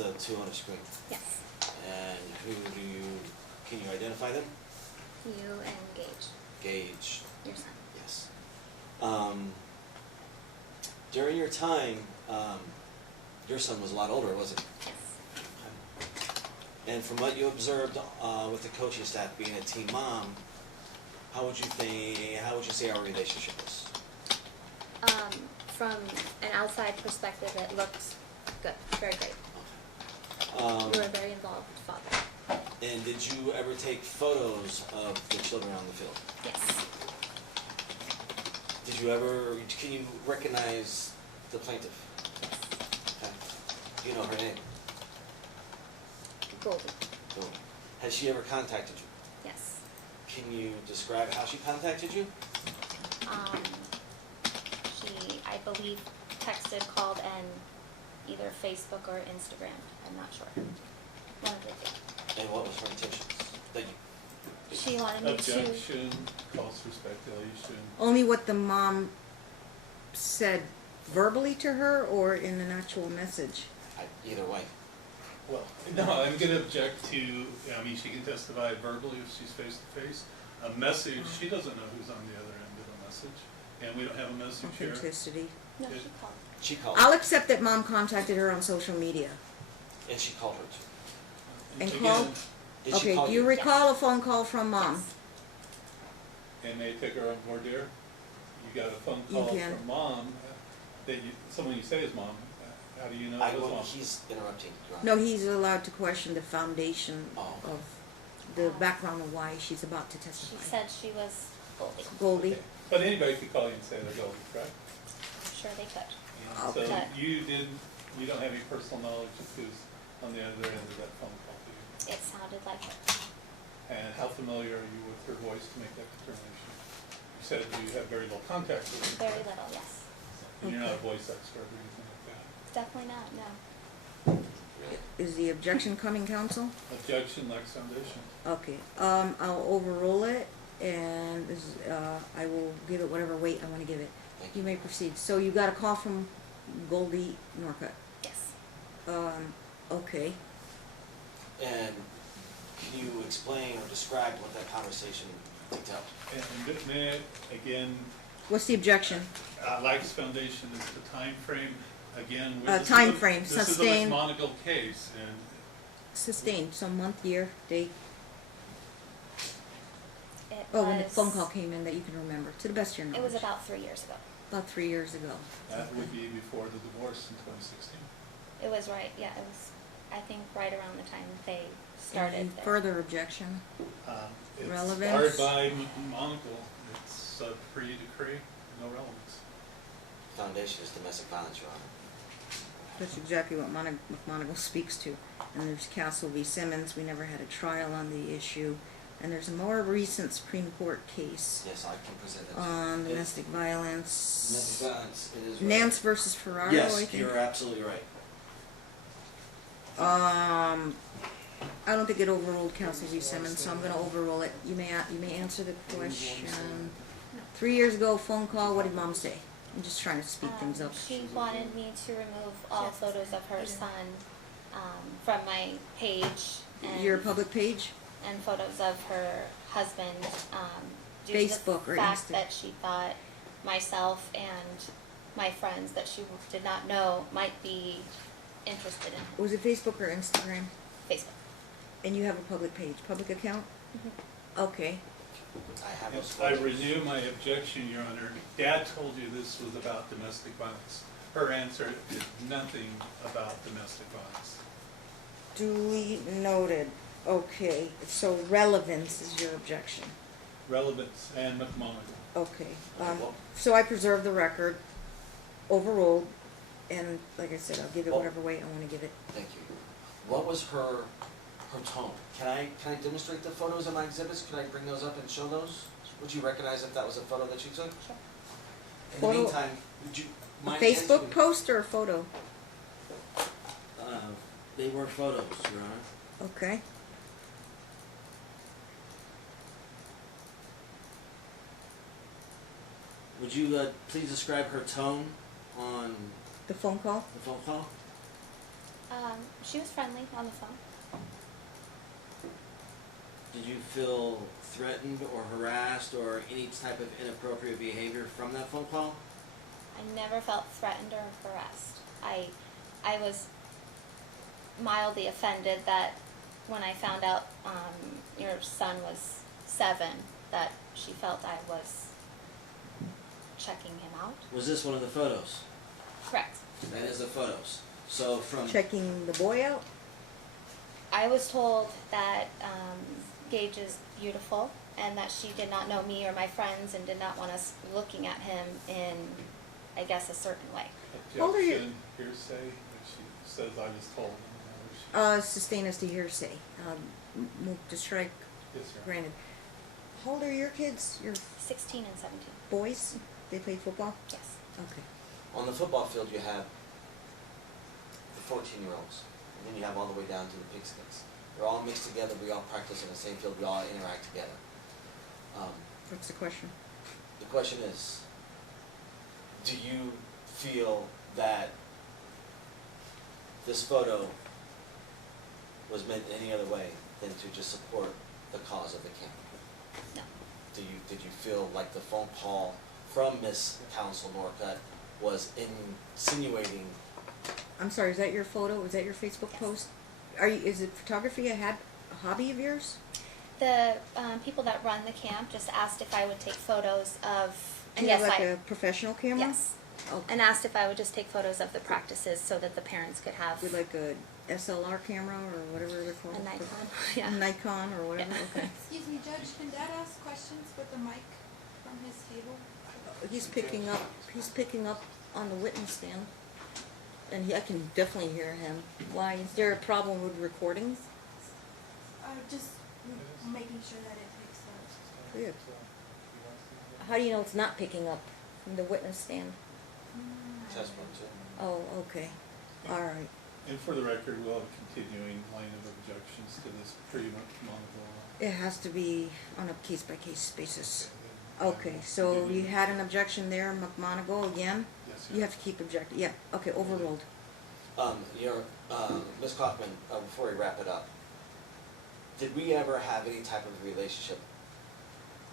The two on the screen. Yes. And can you identify them? You and Gage, Gage. your son. Yes. During your time, your son was a lot older, wasn't he? Yes. And from what you observed with the coaching staff being a team mom, how would you say our relationship was? From an outside perspective, it looked good, very great. You were a very involved father. And did you ever take photos of the children on the field? Yes. Can you recognize the plaintiff? Okay. Do you know her name? Goldie. Cool. Has she ever contacted you? Yes. Can you describe how she contacted you? She, I believe, texted, called, and either Facebook or Instagram. I'm not sure. One of the two. And what was her intentions? She wanted me to. Objection, false speculation. Only what the mom said verbally to her or in an actual message? Either way. Well, no, I'm going to object to, I mean, she can testify verbally if she's face to face. A message, she doesn't know who's on the other end of a message. And we don't have a message here. Authenticity. No, she called. She called. I'll accept that mom contacted her on social media. And she called her too. And Again, called? Did she Okay, call do you you? recall a phone call from mom? Yes. And they took her on board there. You got a phone You call can. from mom, someone you say is mom. How do you know it was mom? He's interrupting. Your No, Honor. he's allowed to question the foundation Oh. of the background of why she's about to She testify. said she was Goldie. Goldie? Okay. But anybody could call you and say they're Goldie, right? I'm sure they could. And so Okay. you don't have any personal knowledge of who's on the other end of that phone call, do you? It sounded like it. And how familiar are you with her voice to make that determination? You said you have very little contact with her. Very little, yes. And you're not a Okay. voice expert or anything like that. Definitely not, no. Is the objection coming, counsel? Objection, Lex Foundation. Okay, I'll overrule it, and I will give it whatever weight I want to give it. Thank You you. may proceed. So you got a call from Goldie Norcutt. Yes. Okay. And can you explain or describe what that conversation detailed? And may I, again, What's the objection? Lex Foundation is the time frame. Again, Time frame, This is a sustained. McMonigle case, and Sustained, so month, year, date. It Oh, when the was- phone call came in that you can remember, to the best of your It knowledge. was about 3 years ago. About 3 years ago. that would be before the divorce in 2016. It was right, yeah, it was, I think, right around the time they started Any their. further objection? It's Relevance? barred by McMonigle. It's a pre-decree, no relevance. Foundation is domestic violence, Your Honor. That's exactly what McMonigle speaks to. And there's Castle v. Simmons, we never had a trial on the issue. And there's a more recent Supreme Court case Yes, I can present that to you. on It- domestic violence. Domestic violence, it is right. Nance versus Ferraro, I Yes, think. you're absolutely right. I don't think it overruled Castle v. Simmons, so I'm gonna overrule it. You may answer the question. 3 years ago, phone call, what did mom say? I'm just trying to speed things up. She wanted me to remove all photos of her son from my page and Your public page? and photos of her husband due Facebook to or the fact Insta- that she thought myself and my friends that she did not know might be interested in Was it Facebook or Instagram? Facebook. And you have a public page, public account? Okay. I have those I photos. renew my objection, Your Honor. Dad told you this was about domestic violence. Her answer is nothing about domestic violence. Duly noted. Okay, so relevance is your objection. Relevance and McMonigle. Okay. Well- So I preserve the record, overruled, and like I said, I'll give it Well- whatever weight I want to give it. Thank you. What was her tone? Can I demonstrate the photos of my exhibits? Could I bring those up and show those? Would you recognize if that was a photo that you took? Sure. In Photo- the meantime, would you A mind Facebook answering- post or a photo? They were photos, Your Honor. Okay. Would you please describe her tone on The phone call? the phone call? She was friendly on the phone. Did you feel threatened or harassed or any type of inappropriate behavior from that phone call? I never felt threatened or harassed. I was mildly offended that when I found out your son was 7, that she felt I was checking him out. Was this one of the photos? Correct. That is the photos. So from Checking the boy out? I was told that Gage is beautiful and that she did not know me or my friends and did not want us looking at him in, I guess, a certain way. How old are you? Objection, hearsay, if she says I was told. Sustain as to hearsay. Move to strike, Yes, sir. granted. How old are your kids? Your 16 and 17. boys? They play football? Yes. Okay. on the football field, you have the 14-year-olds, and then you have all the way down to the pigskins. They're all mixed together. We all practice on the same field. We all interact together. What's the question? The question is, do you feel that this photo was meant any other way than to just support the cause of the camp? No. Did you feel like the phone call from Miss Council Norcutt was insinuating? I'm sorry, is that your photo? Is that your Facebook post? Is it photography a hobby of yours? The people that run the camp just asked if I would take photos of, Do you have like a professional camera? yes, Oh, and asked if I would just take photos of the practices so that the parents could have with like a SLR camera or whatever they're called? a Nikon. A Yeah. Nikon or whatever, Yeah. okay. Excuse me, Judge, can Dad ask questions with the mic from his table? He's picking up on the witness stand. And I can definitely hear him. Why? Is there a problem with recordings? Just making sure that it picks up. Weird. How do you know it's not picking up from the witness stand? Test one, too. Oh, okay. All right. And for the record, we'll have a continuing line of objections to this pre-Monteville. It has to be on a case-by-case basis. Okay, so you had an objection there, McMonagle, again? Yes, You have to keep objecting. Yeah, okay, overruled. Ms. Kaufman, before we wrap it up, did we ever have any type of relationship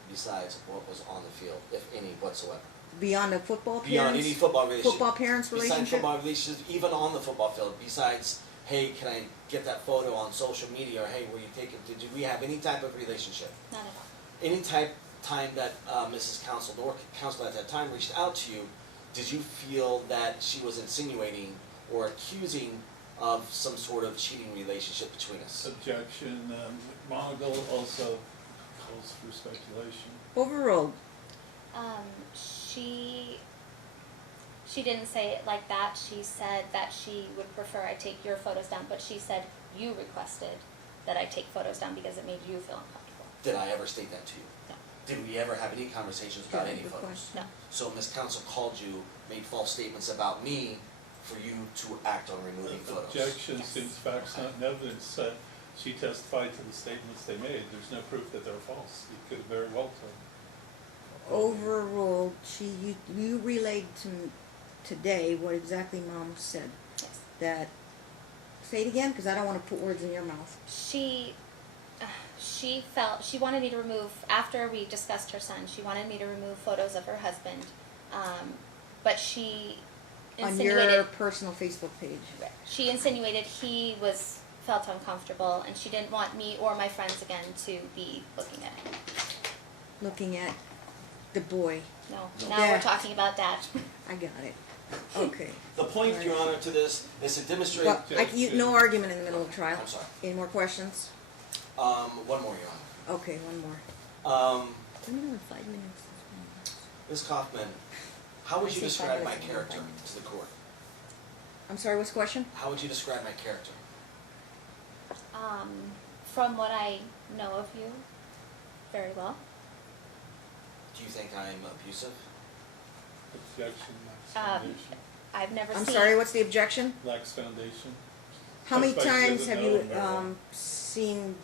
besides what was on the field, if any whatsoever? Beyond a football Beyond parents? any football relationship? Football parents Besides relationship? football relationships, even on the football field, besides, hey, can I get that photo on social media, or hey, will you take it? Did we have any type of relationship? Not at all. Any time that Mrs. Council at that time reached out to you, did you feel that she was insinuating or accusing of some sort of cheating relationship between us? Objection, Monteville also calls for speculation. Overruled. She didn't say it like that. She said that she would prefer I take your photos down, but she said you requested that I take photos down because it made you feel uncomfortable. Did I ever state that to you? No. Did we ever have any conversations about any Good photos? question. No. So Ms. Council called you, made false statements about me for you to act on removing photos? Objection, Yes. since facts not in evidence, she testified to the statements they made. There's no proof that they're false. You could have very well told. Overruled. You relayed to me today what exactly Mom said. Yes. That, say it again, because I don't want to put words in your mouth. She felt she wanted me to remove, after we discussed her son, she wanted me to remove photos of her husband, but she On insinuated your personal Facebook page. she insinuated he felt uncomfortable and she didn't want me or my friends again to be looking at him. Looking at the boy. No, No. now we're Dad. talking about Dad. I got it. Okay. The point, Your Honor, to this is to demonstrate. Well, no argument in the middle of trial. I'm sorry. Any more questions? One more, Your Honor. Okay, one more. 5 minutes. Ms. Kaufman, how would you I say 5 describe my minutes, character 5 minutes. to the court? I'm sorry, what's the question? How would you describe my character? From what I know of you, very well. Do you think I'm abusive? Objection, lacks Um, foundation. I've never I'm seen. sorry, what's the objection? Lacks foundation. How many Testified she times doesn't have know you him very well. seen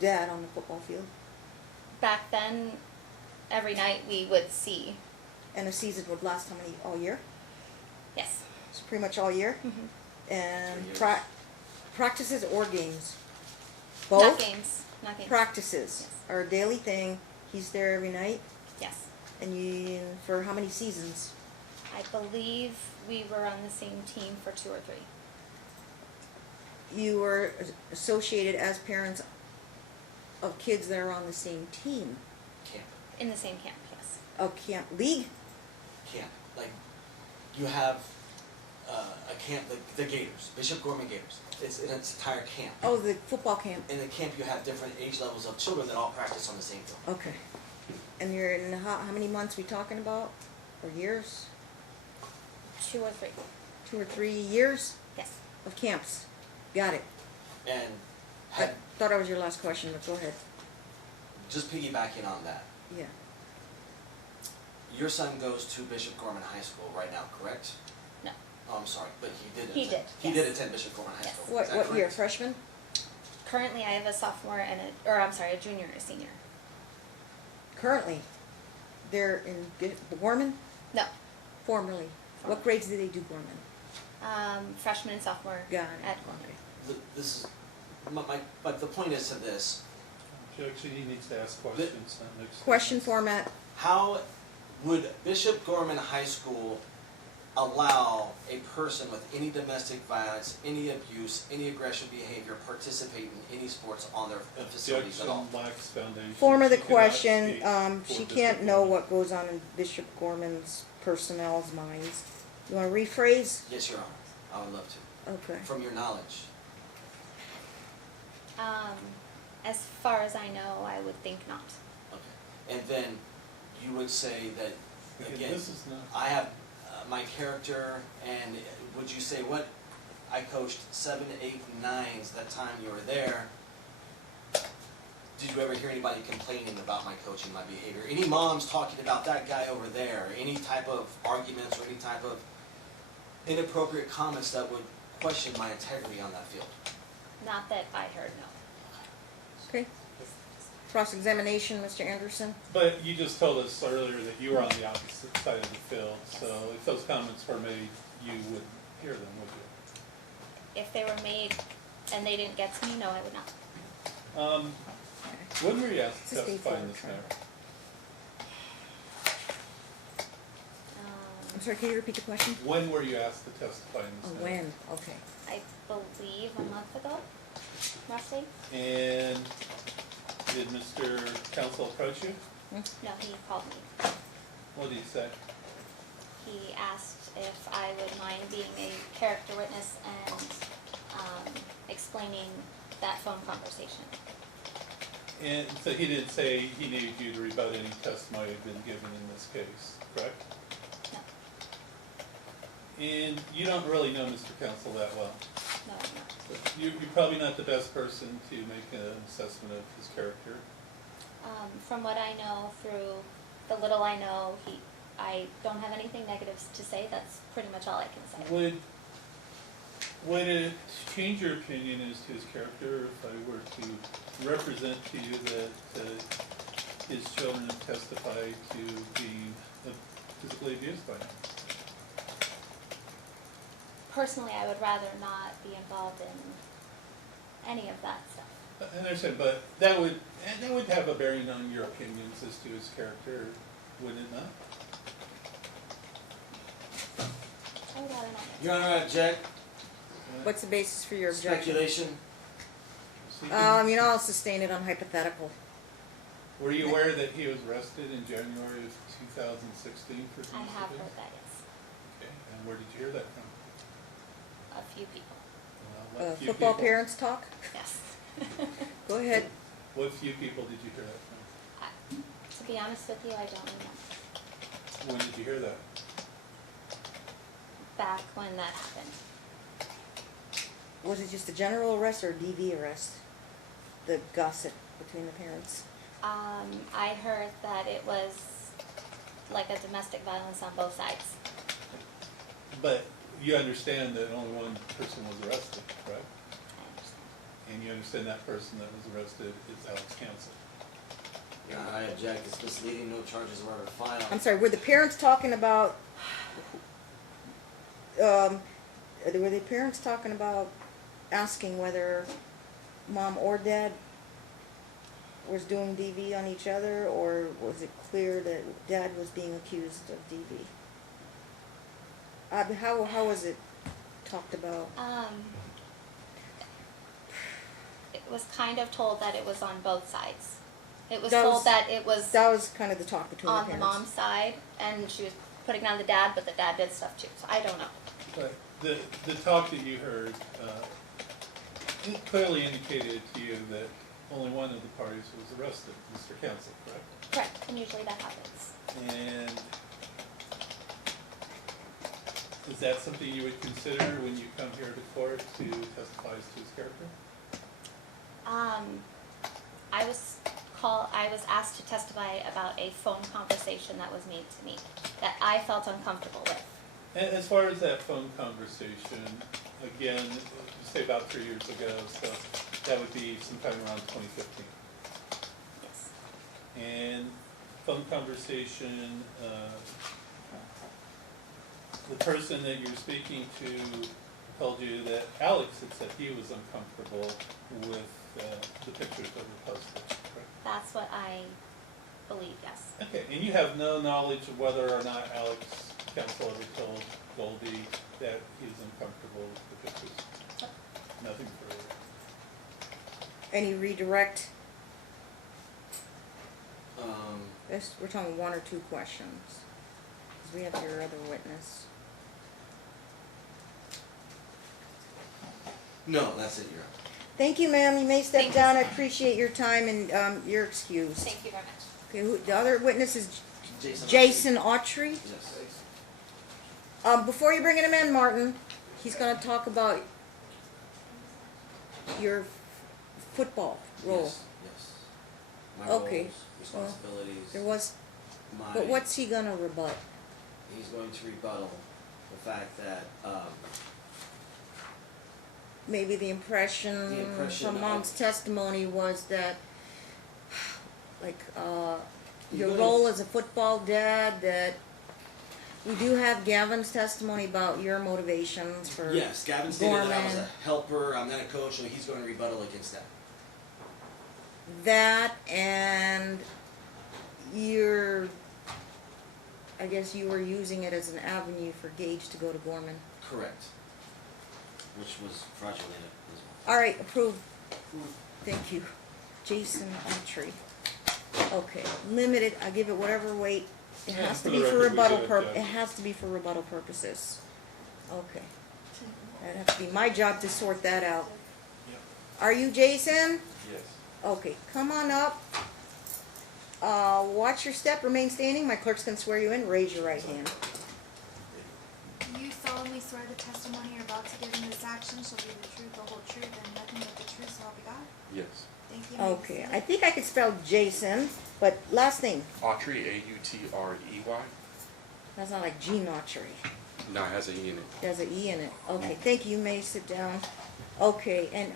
Dad on the football field? Back then, every night we would see. And the season would last how many, all year? Yes. It's pretty much all year? Mm-hmm. And 3 years. Practices or games? Not Both? games, not games. Practices Yes. are a daily thing. He's there every night. Yes. And you, for how many seasons? I believe we were on the same team for 2 or 3. You were associated as parents of kids that are on the same team. Camp. In the same camp, yes. Oh, camp league? Camp. Like, you have a camp, the Gators, Bishop Gorman Gators. It's an entire camp. Oh, the football camp. In the camp, you have different age levels of children that all practice on the same field. Okay. And you're in how many months we talking about? Or years? 2 or 3. 2 or 3 years Yes. of camps. Got it. And I had, thought that was your last question, but go ahead. just piggybacking on that, Yeah. your son goes to Bishop Gorman High School right now, correct? No. Oh, I'm sorry, but he did. He attend- did, He yes. did attend Bishop Gorman High Yes. School. What Is that year? correct? Freshman? Currently, I have a sophomore and a junior and a senior. Currently. They're in Gorman? No. Formerly. What grades do they do Gorman? Freshman and sophomore Got at it. Gorman. Okay. This is, but the point is to this, Actually, he needs to ask questions, not next. Question format. how would Bishop Gorman High School allow a person with any domestic violence, any abuse, any aggressive behavior participate in any sports on their facilities at all? Objection lacks foundation. Form of the She cannot question, speak for she Bishop can't know Gorman. what goes on in Bishop Gorman's personnel's minds. You wanna rephrase? Yes, Your Honor, I would love to. Okay. From your knowledge, As far as I know, I would think not. okay. And then you would say that, Again, again, this is not, I have my character, and would you say what, I coached 7, 8, 9s that time you were there. Did you ever hear anybody complaining about my coaching, my behavior? Any moms talking about that guy over there? Any type of arguments or any type of inappropriate comments that would question my integrity on that field? Not that I heard, no. Okay. Cross-examination, Mr. Anderson? but you just told us earlier that you were on the opposite side of the field, so if those comments were made, you wouldn't hear them, would you? If they were made and they didn't get to me, no, I would not. When were you asked to It's a state testify in this forward matter? I'm sorry, can you repeat the question? When were you asked to testify in Oh, this matter? when? Okay. I believe a month ago, roughly. And did Mr. Counsel approach you? No, he called me. What did he say? He asked if I would mind being a character witness and explaining that phone conversation. And so he didn't say he needed you to rebut any testimony had been given in this case, correct? No, And you don't really know Mr. Counsel that well. no, I'm not. You're probably not the best person to make an assessment of his character. From what I know, through the little I know, I don't have anything negative to say. That's pretty much all I can say. Would it change your opinion as to his character if I were to represent to you that his children have testified to being physically abused by him? Personally, I would rather not be involved in any of that stuff. I understand, but that would have a bearing on your opinions as to his character, would it not? I would rather not. Your Honor, I object. What's the basis for your objection? Speculation. I'll sustain it on hypothetical. Were you aware that he was arrested in January of 2016 for I domestic have abuse? heard that, yes. Okay, and where did you hear that from? A few people, Well, what few Football people- parents talk? yes. Go ahead. What few people did you hear that from? To be honest with you, I don't remember. When did you hear that? Back when that happened. Was it just a general arrest or a DV arrest? The gossip between the parents? I heard that it was like a domestic violence on both sides. But you understand that only one person was arrested, right? I understand. And you understand that person that was arrested is Alex Counsel. Your Honor, I object. It's misleading. No charges were ever filed. I'm sorry, were the parents talking about, were the parents talking about asking whether mom or dad was doing DV on each other, or was it clear that dad was being accused of DV? How was it talked about? It was kind of told that it was on both sides. It was That told was- that it was That was kind of the talk between the on the parents. mom's side, and she was putting it on the dad, but the dad did stuff too, so I don't know. But the talk that you heard, it clearly indicated to you that only one of the parties was arrested, Mr. Counsel, correct? Correct, and usually that happens. And is that something you would consider when you come here to court to testify as to his character? I was asked to testify about a phone conversation that was made to me that I felt uncomfortable with. And as far as that phone conversation, again, you say about 3 years ago, so that would be sometime around 2015. Yes. And phone conversation, the person that you're speaking to told you that Alex had said he was uncomfortable with the pictures that were posted, correct? That's what I believe, yes. Okay, and you have no knowledge of whether or not Alex Counsel ever told Goldie that he was uncomfortable with the pictures? Nothing further. Any redirect? Um, We're talking one or two questions. 'Cause we have your other witness. no, that's it, Your Honor. Thank you, ma'am. You may step Thank you. down. I appreciate your time, and you're excused. Thank you very much. Okay, the other witness is Jason? Jason Autry. Yes. Before you bring him in, Martin, he's going to talk about your football role. Yes, yes. My Okay. roles, responsibilities, There was, my. but what's he going to rebut? He's going to rebuttal the fact that, Maybe the impression from of- mom's testimony was that, like, your Good. role as a football dad, that we do have Gavin's testimony about your motivations for yes, Gavin stated that I was a Gorman. helper, I'm not a coach, so he's going to rebuttal against that. That, and I guess you were using it as an avenue for Gage to go to Gorman. Correct. Which was fraudulent as well. All right, approved. Thank you. Jason Autry. Okay, limited, I give it whatever weight. It Yeah, has for to the be for record, we rebuttal did it object. has to be for rebuttal purposes. Okay. That'd have to be my job to sort that out. Yep. Are you Jason? Yes. Okay, come on up. Watch your step, remain standing. My clerk's gonna swear you in. Raise your right hand. You solemnly swear the testimony you're about to give in this action shall be the truth, the whole truth, and nothing but the truth, so help you God? Yes. Thank you. You may Okay, proceed. I think I could spell Jason, but last name. Autry, A-U-T-R-E-Y. That's not like Gene Autry. No, it has an E in it. There's an E in it. Okay, thank you. You may sit down. Okay, and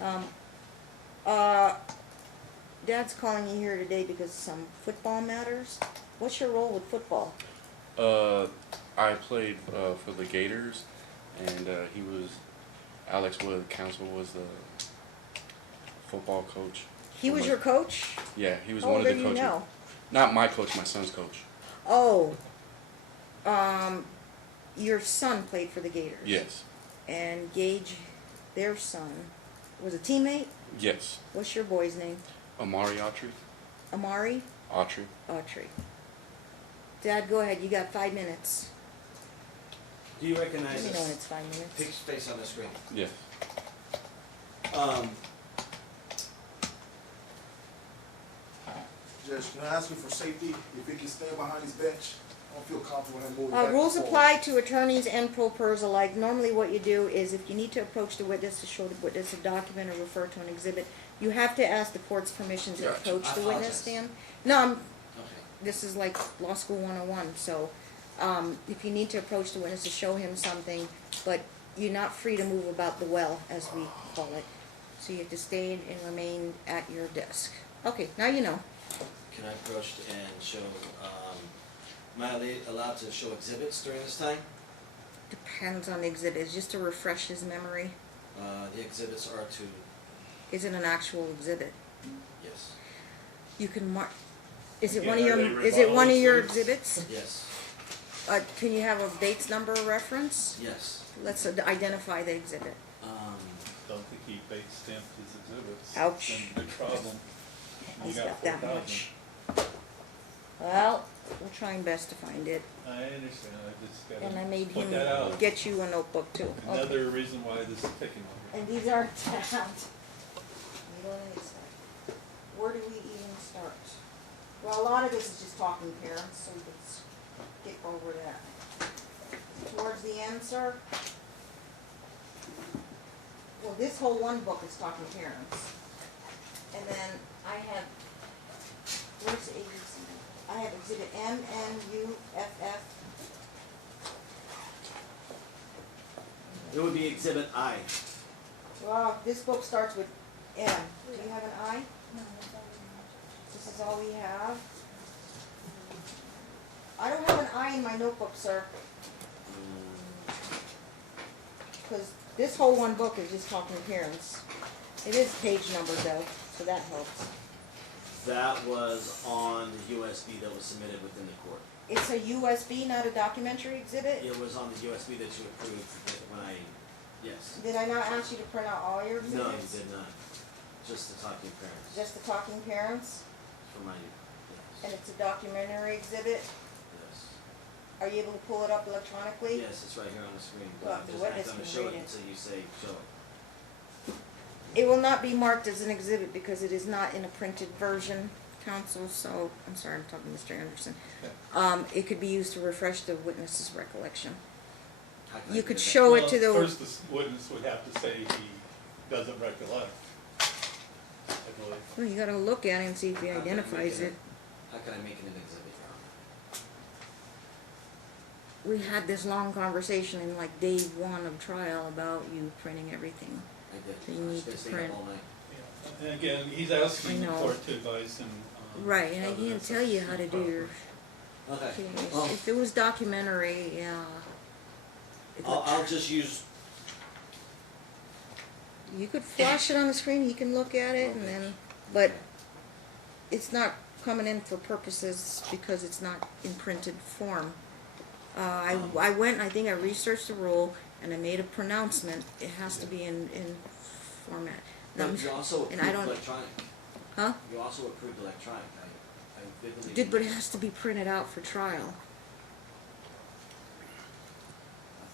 Dad's calling you here today because of some football matters. What's your role with football? I played for the Gators, and Alex Wood, Counsel, was the football coach. He was your coach? Yeah, he was How one old of are the you coaches. now? Not my coach, my son's coach. Oh, your son played for the Gators. Yes. And Gage, their son, was a teammate? Yes. What's your boy's name? Amari Autry. Amari? Autry. Autry. Dad, go ahead. You got 5 minutes. Do you recognize Let me know when this it's 5 minutes. pig's face on the screen? Yes. Judge, can I ask you for safety, if he can stand behind his bench? I don't feel comfortable with him moving back and Rules forth. apply to attorneys and pro pers alike. Normally what you do is if you need to approach the witness to show the witness a document or refer to an exhibit, you have to ask the court's permission to Gotcha. approach I the witness apologize. stand. No, Okay. this is like law school 101, so, if you need to approach the witness to show him something, but you're not free to move about the well, as we call it. So you have to stay and remain at your desk. Okay, now you know. Can I approach and show, am I allowed to show exhibits during this time? Depends on the exhibit, it's just to refresh his memory. The exhibits are to, Is it an actual exhibit? yes, You can mark, is it Yeah, one of are your, they is it one of your rebuttal exhibits? yes, Can you have a Bates number reference? yes. Let's identify the exhibit. Don't think he Bates stamped his exhibits. Ouch. It's a big problem. You He's got got that 4,000. much. Well, we're trying best to find it, I understand, I just and I gotta made point him that out. get you a notebook too. Okay. Another reason why this is taking longer. And these are tabbed. We don't need to start. Where do we even start? Well, a lot of this is just talking parents, so we can skip over that. Towards the end, sir? Well, this whole one book is talking parents. And then I have, where's the ABC? I have exhibit M, N, U, F, F. It would be exhibit I. Well, this book starts with M. Do you have an I? This is all we have. I don't have an I in my notebook, sir, because this whole one book is just talking parents. It is page numbered though, so that helps. That was on the USB that was submitted within the court. It's a USB, not a documentary exhibit? It was on the USB that you approved when I, yes. Did I not ask you to print out all your exhibits? No, you did not. Just the talking parents. Just the talking parents? For my, And yes, it's a documentary exhibit? yes. Are you able to pull it up electronically? Yes, it's right here on the screen. Well, But I'm the just not witness gonna can show read it it. until you say show it. It will not be marked as an exhibit because it is not in a printed version, counsel, so, I'm sorry, I'm talking to Mr. Anderson. It could be used to refresh the witness's recollection. How can I You do could that? show it to the, First, the witness would have to say he doesn't recollect, I believe. well, you gotta look at it and see if he How can I make identifies it. How can I make it an exhibit, Your Honor? We had this long conversation in like day one of trial about you printing everything. I did. You I was need gonna to stay print. up all night. Yeah. And again, he's asking the I know. court to advise him. Right, and I can't evidence tell you that's how to do your Okay. case. Well, If it was documentary, yeah. I'll just use, You could flash it on the screen, he can look at it and then, but it's not coming in for purposes because it's not in printed form. I went, I think I researched the rule and I made a pronouncement, it has to be in format. Now, but you also and I approved don't- electronic. Huh? You also approved electronic. I vividly. Did, but it has to be printed out for trial.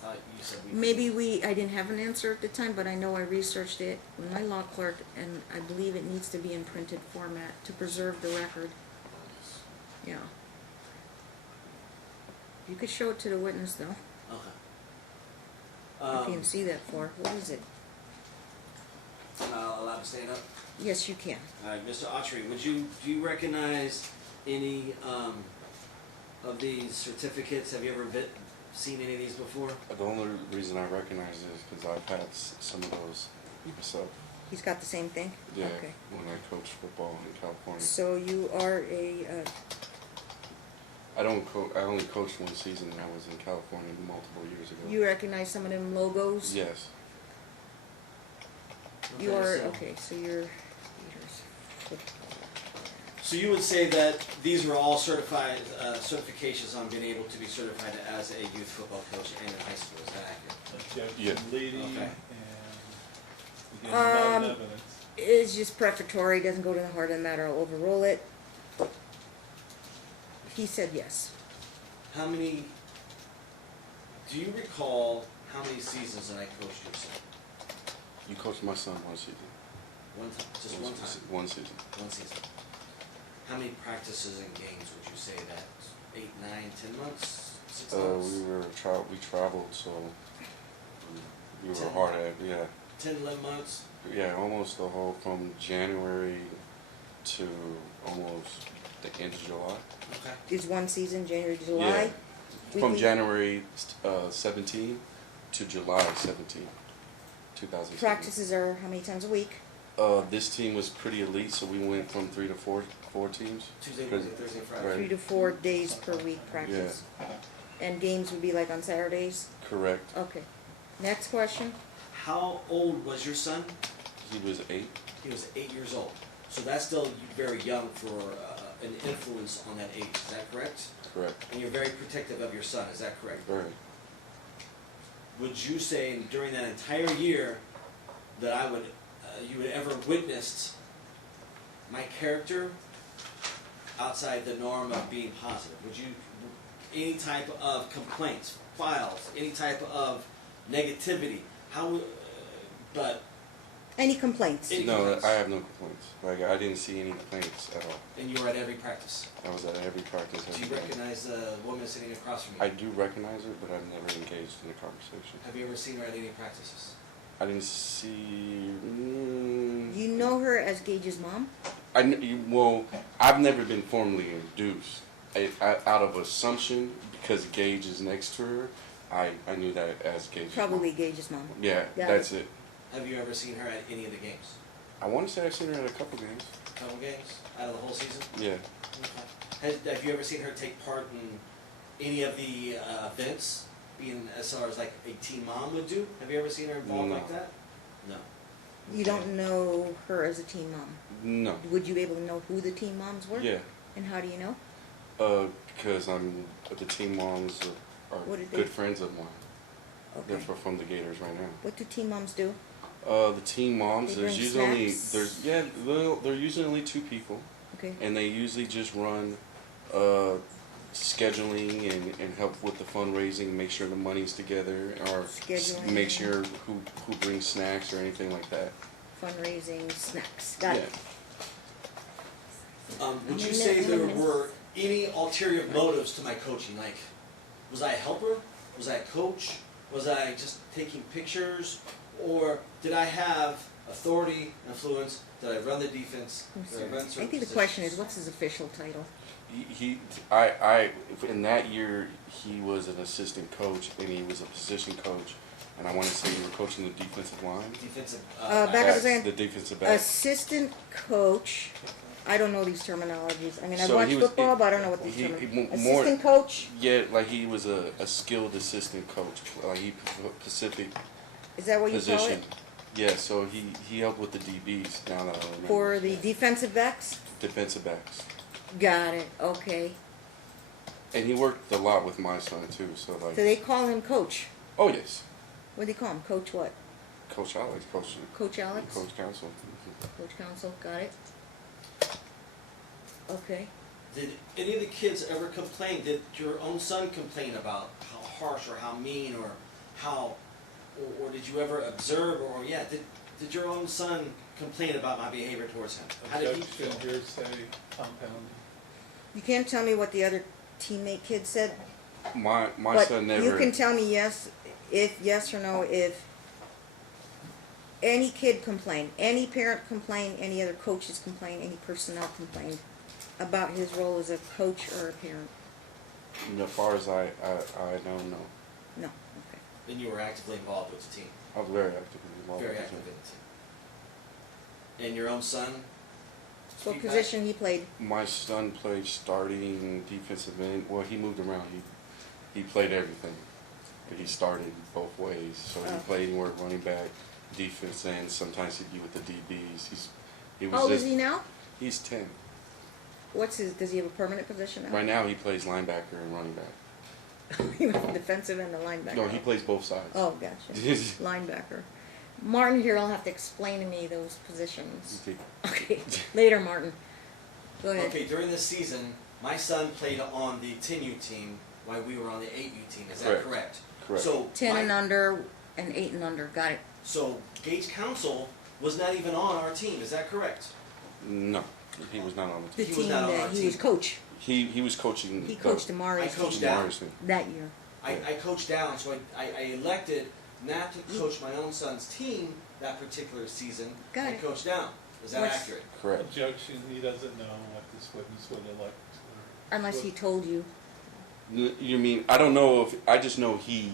I thought you said we. Maybe I didn't have an answer at the time, but I know I researched it with my law clerk and I believe it needs to be in printed format to preserve the record, yeah. You could show it to the witness though, Okay. if you can see that far. What is it? Allowed to stand up? Yes, you can. Alright, Mr. Autry, do you recognize any, of these certificates? Have you ever seen any of these before? The only reason I recognize it is because I've had some of those myself. He's got the same thing? Yeah, Okay. when I coached football in California. So you are I only coached one season and I was in California multiple years ago. you recognize some of them logos? Yes. You Okay, are, so- okay, so you're, So you would say that these were all certified, certifications on being able to be certified as a youth football coach and in high school, is that accurate? Objection Yeah. leading Okay. and again, not Um, evidence. it's just prefatory, doesn't go to the heart of the matter, I'll overrule it. He said yes. How many, do you recall how many seasons that I coached your son? You coached my son one season. One time, just one time? One season. One season. How many practices and games would you say that? 8, 9, 10 months? 6 months? We traveled, so we were 10. hard at, yeah. 10, 11 months? Yeah, almost the whole, from January to almost the end of July. Okay. Is one season January to July? Yeah. From Weekly January 17 to July 17, 2017. practices are how many times a week? This team was pretty elite, so we went from 3 to 4 teams. Tuesday, Wednesday, Thursday, Friday. Right. 3 to 4 days per week practice. And games would be like on Saturdays? Correct. Okay. Next question. how old was your son? He was 8. He was 8 years old. So that's still very young for an influence on that age. Is that correct? Correct. And you're very protective of your son. Is that correct? Very. Would you say during that entire year that you would ever witnessed my character outside the norm of being positive? Would you, any type of complaints, files, any type of negativity, but Any complaints? Any No, complaints? I have no complaints. Like, I didn't see any complaints at all. and you were at every practice. I was at every practice. Do you every day. recognize the woman sitting across from you? I do recognize her, but I've never engaged in a conversation. Have you ever seen her at any practices? I didn't see. You know her as Gage's mom? Well, I've never been formally introduced. Out of assumption, because Gage is next to her, I knew that as Gage's Probably mom. Gage's mom. Yeah, Got that's it. Have you ever seen her at any of the games? I want to say I've seen her at a couple games. Couple games out of the whole season? Yeah. Okay. Have you ever seen her take part in any of the events, being as far as like a teen mom would do? Have you ever seen her involved No. like that? No. You don't know her as a teen mom. No. Would you be able to know who the teen moms were? Yeah. And how do you know? Because the team moms are What did they- good friends of mine. They're Okay. from the Gators right now. What do teen moms do? The team moms, They there's bring usually snacks? they're usually only 2 people, Okay. and they usually just run scheduling and help with the fundraising, make sure the money's together, or Scheduling. make sure who brings snacks or anything like that. Fundraising, snacks. Got it. Would you I'm say gonna- there I'm gonna- were any ulterior motives to my coaching? Like, was I a helper? Was I a coach? Was I just taking pictures? Or did I have authority, influence? Did I run the defense? Did I run I certain think the question is, positions? what's his official title? In that year he was an assistant coach and he was a position coach, and I want to say you were coaching the defensive line. Defensive. Back back- up a second. The defensive back. Assistant coach. I don't know these terminologies. I mean, I So watch he was- football, but I don't know what these he- terminologies. more- Assistant coach. Yeah, like he was a skilled assistant coach. Like he Pacific Is that what you call position. it? Yeah, so he helped with the DBs. Now that I remember. For the defensive backs. defensive backs, Got it. Okay. and he worked a lot with my son too. So like, So they call him coach. oh yes, What do they call him? Coach what? Coach Alex, Coach Alex. Coach Council. Coach Council. Got it. Okay. Did any of the kids ever complain? Did your own son complain about how harsh or how mean or how, or did you ever observe or did your own son complain about my behavior towards him? How did he Objection, feel? hearsay, compounding. You can't tell me what the other teammate kid said. My But son never. you can tell me yes or no if any kid complained, any parent complained, any other coaches complained, any personnel complained about his role as a coach or a parent. As far as I know, no. No. Okay. Then you were actively involved with the team, I was very actively involved. very with the active team. in the team. And your own son? What Speak back. position he played? My son played starting defensive end. Well, he moved around. He played everything, but he started both ways. So he Oh. played anywhere running back, defense end. Sometimes he'd be with the DBs. He was How old just, is he now? He's 10. What's his? Does he have a permanent position now? Right now he plays linebacker and running back. He went from defensive end to linebacker. No, he plays both sides. Oh, gotcha. Linebacker. Martin here will have to explain to me those positions. Okay, later, Martin. Go ahead. Okay, during this season, my son played on the 10U team while we were on the 8U team. Is that Correct. correct? Correct. So 10 and under and 8 and under. Got it. So Gage Council was not even on our team. Is that correct? No, he was not on the The team. He was team not on that our he was team. coach. He was coaching. He the- coached Amari's I coached team down. Amari's team. that year. I coached down, so I elected not to coach my own son's team that particular season. Got I it. coached down. Is that What's- accurate? Correct. Objection, he doesn't know what this witness would elect. Unless he told you. You mean I don't know if I just know he.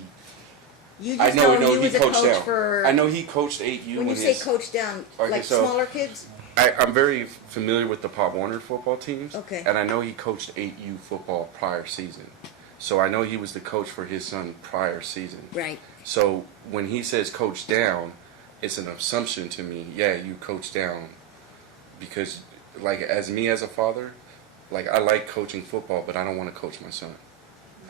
You I just know he was he a coached coach down. for. I know he coached 8U. When you say coach down, Okay, like so- smaller kids. I'm very familiar with the Pop Warner football teams. Okay. And I know he coached 8U football prior season. So I know he was the coach for his son prior season. Right. So when he says coach down, it's an assumption to me. Yeah, you coach down, because like as me as a father, like I like coaching football, but I don't want to coach my son.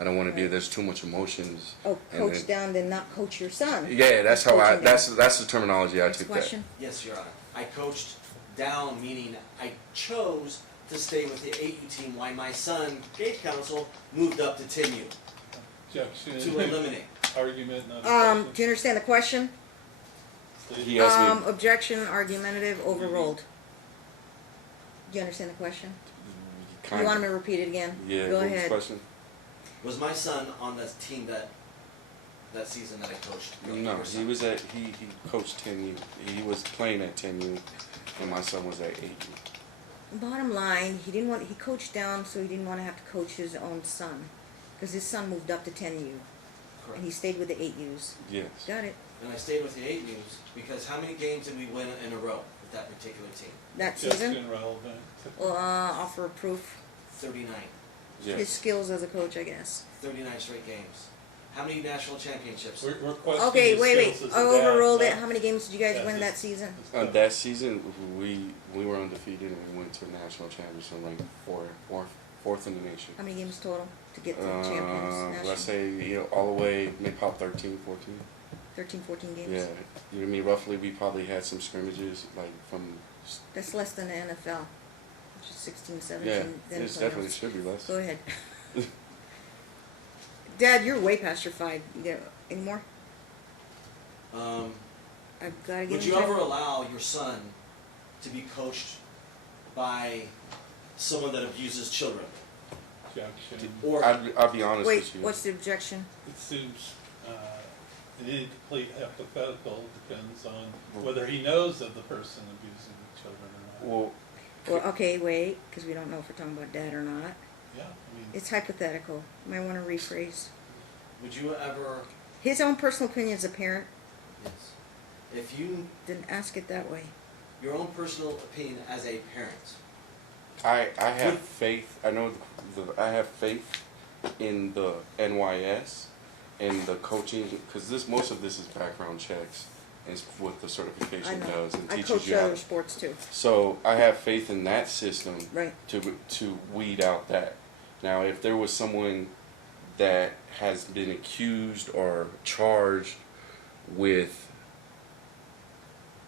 I don't want to be. Right. There's too much emotions. Oh, and coach then- down, then not coach your son. Yeah, that's how I. Coaching down. That's the terminology I Next took question. Yes, Your Honor. I coached down, meaning I chose to stay with the 8U team while my son, Gate Counsel, moved up to 10U Objection. to eliminate. Argument, not a Do question. you understand the question? Stated. He asked me. Objection, argumentative, overruled. Do you understand the question? You want me to repeat it again? Yeah. Go what was the ahead. question? Was my son on the team that season that I coached? No, Your he son? was at he coached 10U. He was playing at 10U, and my son was at 8U. Bottom line, he coached down, so he didn't want to have to coach his own son, because his son moved up to 10U, and he Correct. stayed with the 8Us. Yes. Got it. And I stayed with the 8Us because how many games did we win in a row with that particular team? That season, Objection relevant. offer of proof. 39. His Yes. skills as a coach, I guess. 39 straight games. How many national championships? We're questioning Okay, his wait. skills as I a dad, overruled it. not How many games did you guys as win a- that season? as a- That season, we were undefeated and we went to a national championship, ranked fourth in the nation. How many games total to get to champions? National? Let's say all the way, maybe about 13, 14. 13, 14 games. Yeah, you know what I mean. Roughly, we probably had some scrimmages like from. That's less than the NFL, which is 16, 17. Yeah, then it definitely playoffs. should be less. Go ahead. Dad, you're way past your 5. You got any more? I've got to get Would him you time. ever allow your son to be coached by someone that abuses children? Objection. Or I'll be honest Wait, with you. what's the objection? It seems an incomplete hypothetical. Depends on whether he knows of the person abusing the children or not. Well, Well, okay, wait, because we don't know if we're talking about dad or not. Yeah, I mean, It's hypothetical. You might want to rephrase. would you ever, His own personal opinion as a parent, yes, if you, then ask it that way. your own personal opinion as a parent, I have faith. I know I have faith in the NYS and the coaching, because most of this is background checks and it's what the I certification know. does and I teaches coach you how. other sports too. So I have faith in that system Right. to weed out that. Now, if there was someone that has been accused or charged with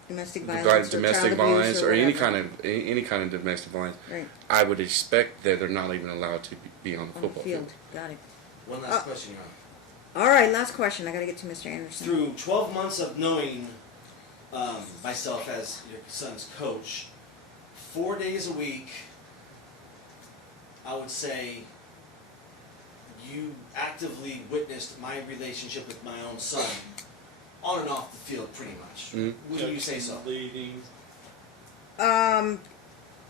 Domestic the violence, domestic or child abuse violence or or any whatever. kind of domestic violence, Right. I would expect that they're not even allowed to be on the On the football field. Got it. one last question, Your Honor. All right, last question. I got to get to Mr. Anderson. Through 12 months of knowing myself as your son's coach, 4 days a week, I would say you actively witnessed my relationship with my own son on and off the field pretty much. Mhm. Would you say so? Leading.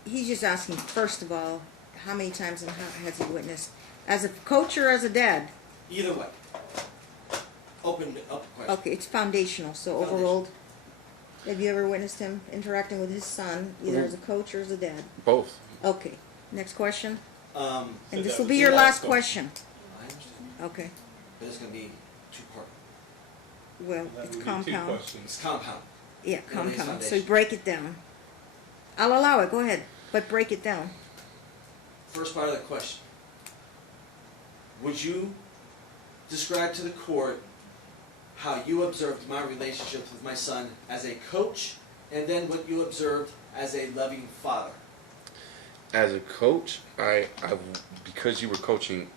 He's just asking, first of all, how many times and how has he witnessed? As a coach or as a dad? Either way. Open up question. Okay, it's foundational, so Foundation. overruled. Have you ever witnessed him interacting with his son, either as a coach or as a dad? Both. Okay, next question. Um, And So this that will was be the your last last question. I understand. Okay, But it's going to be two-part. well, That it's would be two compound. questions. It's compound. Yeah, Everything's compound. So foundation. break it down. I'll allow it, go ahead, but break it down. First part of the question. Would you describe to the court how you observed my relationship with my son as a coach, and then what you observed as a loving father? As a coach, I because you were coaching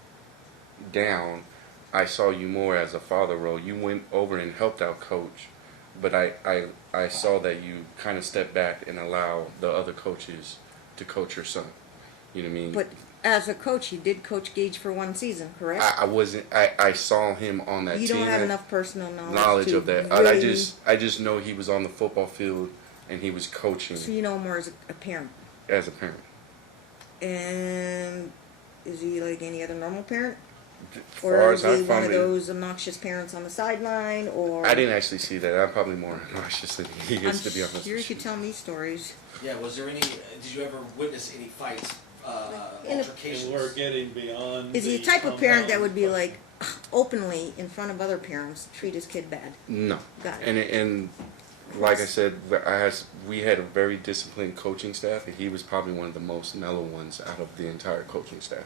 down, I saw you more as a father role. You went over and helped out coach, but I saw that you kind of stepped back and allow the other coaches to coach your son. You know what I mean? But as a coach, you did coach Gage for one season, correct? I wasn't. I saw him on that You team. don't have that- enough personal knowledge to of that. really- I just know he was on the football field and he was coaching So you know him more as a parent. as a parent. And is he like any other normal parent? As Or far is as I he one found of it, those obnoxious parents on the sideline? Or I didn't actually see that. I'm probably more nauseous than he I'm is, to be honest. sure you with you. could tell me stories. Yeah, was there any, did you ever witness any fights, In a- And altercations? we're getting beyond. Is he a the type of parent that compound would be question. like openly in front of other parents treat his kid bad? No. Got it. And like I said, we had a very disciplined coaching staff, and he was probably one of the most mellow ones out of the entire coaching staff.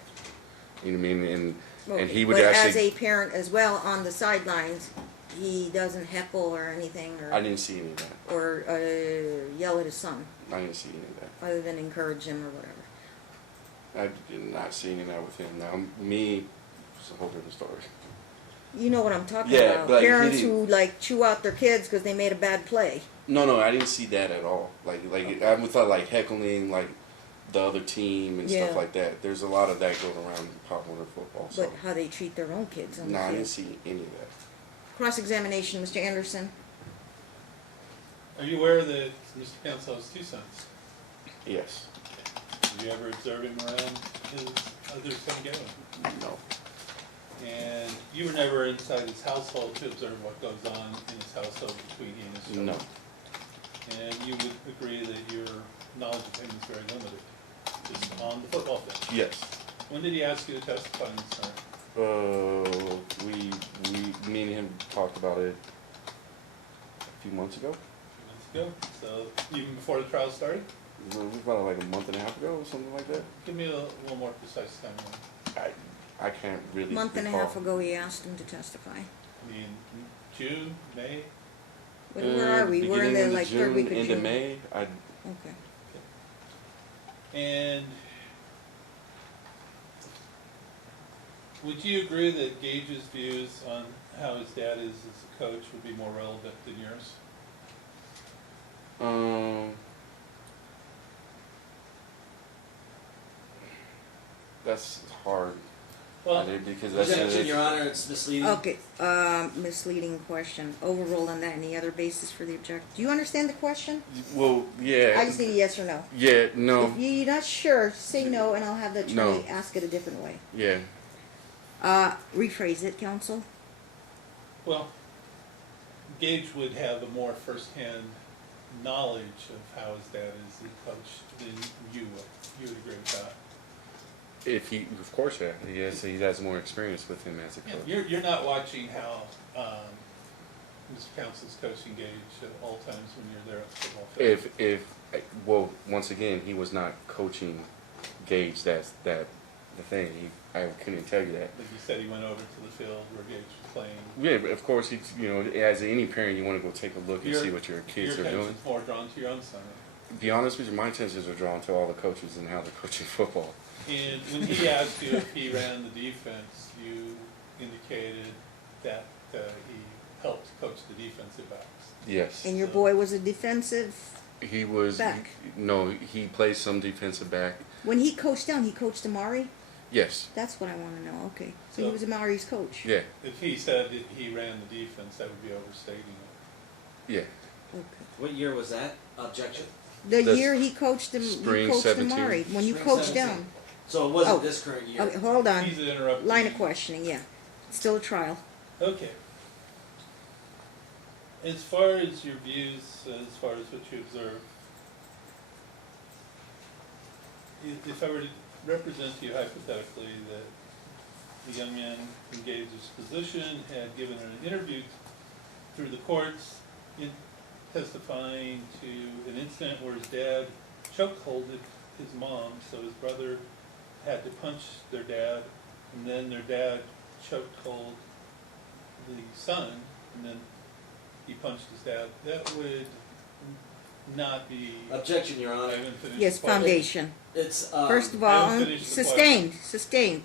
You know what I mean? And he would but actually. as a parent as well on the sidelines, he doesn't heckle or anything, I or didn't see any of that. yell at his son, I didn't see any of that. other than encourage him or whatever. I did not see any of that with him. Now, me, it's a whole different story. You know what I'm talking Yeah, about? but he Parents didn't- who like chew out their kids because they made a bad play. No, I didn't see that at all. I thought like heckling like the other team and Yeah. stuff like that. There's a lot of that going around in popular football. So. But how they treat their own kids on No, the I field. didn't see any of that. Cross-examination, Mr. Anderson. Are you aware that Mr. Council has two sons? Yes. Did you ever observe him around his other son Gavin? No. And you were never inside his household to observe what goes on in his household between he and his children? No. And you would agree that your knowledge of him is very limited, just on the football field? Yes. When did he ask you to testify in this matter? Me and him talked about it a few months ago. A few months ago? So even before the trial started? It was about like a month and a half ago or something like that. Give me a little more precise timeline. I can't really. Month and a recall. half ago, he asked him to testify. I mean, June, May? Where are we? We're in the beginning like June, third week of end June. of May. Okay. And would you agree that Gage's views on how his dad is as a coach would be more relevant than yours? That's hard. Well, Because that's Objection, Your Honor, it's misleading. Okay, misleading question. Overruled on that. Any other basis for the objection? Do you understand the question? Well, yeah. I just need a yes or no. Yeah. No. If you're not sure, say no, and I'll have the attorney No. ask it a different way. Yeah. Rephrase it, counsel. well, Gage would have a more firsthand knowledge of how his dad is a coach than you would. You would agree with that? If he, of course, yeah. He has more experience with him as a coach. You're not watching how Mr. Council's coaching Gage at all times when you're there at the football field? Well, once again, he was not coaching Gage. That's the thing. I couldn't tell you that. Like you said, he went over to the field where Gage was playing. Yeah, but of course, as any parent, you want to go take a look and see what your kids Your are doing. attention's more drawn to your own son. To be honest with you, my attentions are drawn to all the coaches and how they're coaching football. And when he asked you if he ran the defense, you indicated that he helped coach the defensive backs. Yes. And your boy was a defensive. He was. Back. No, he plays some defensive back. When he coached down, he coached Amari? Yes. That's what I want to know. Okay. So he So- was Amari's coach. Yeah. If he said that he ran the defense, that would be overstating it. Yeah. Okay. What year was that? Objection? The The year he coached him, spring he coached 17. Amari. When you Spring coached 17. down. So it wasn't Oh. this current year? Okay, hold on. He's interrupting. Line of questioning, yeah. It's still a trial. Okay. As far as your views, as far as what you observe, if I were to represent to you hypothetically that the young man in Gage's position had given an interview through the courts testifying to an incident where his dad chokeholded his mom, so his brother had to punch their dad, and then their dad chokehold the son, and then he punched his dad, that would not be. Objection, Your I Honor. haven't finished Yes, the question. foundation. It's, First of I all, haven't finished the sustained.